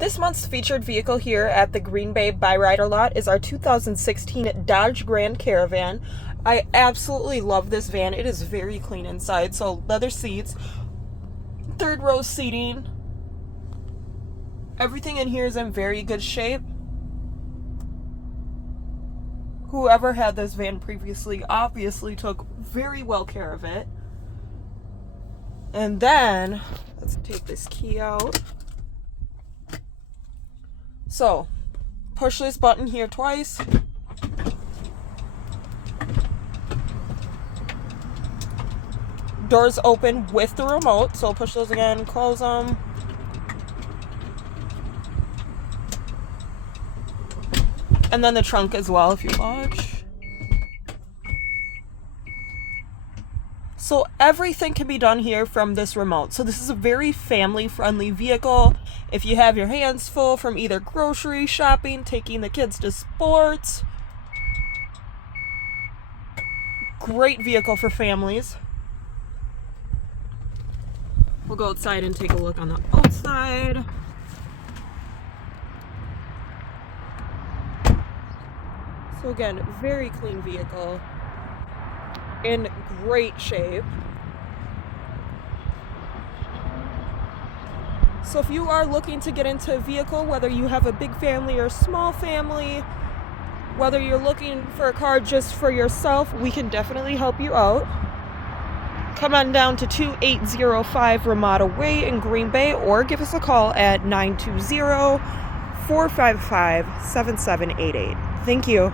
This month's featured vehicle here at the Green Bay Byrider lot is our 2016 Dodge Grand Caravan. I absolutely love this van. It is very clean inside, so leather seats, third row seating. Everything in here is in very good shape. Whoever had this van previously obviously took very well care of it. And then, let's take this key out. So, push this button here twice. Doors open with the remote, so push those again, close them. And then the trunk as well, if you watch. So everything can be done here from this remote. So this is a very family-friendly vehicle. If you have your hands full from either grocery shopping, taking the kids to sports. Great vehicle for families. We'll go outside and take a look on the outside. So again, very clean vehicle. In great shape. So if you are looking to get into a vehicle, whether you have a big family or small family, whether you're looking for a car just for yourself, we can definitely help you out. Come on down to 2805 Ramada Way in Green Bay, or give us a call at 920-455-7788. Thank you.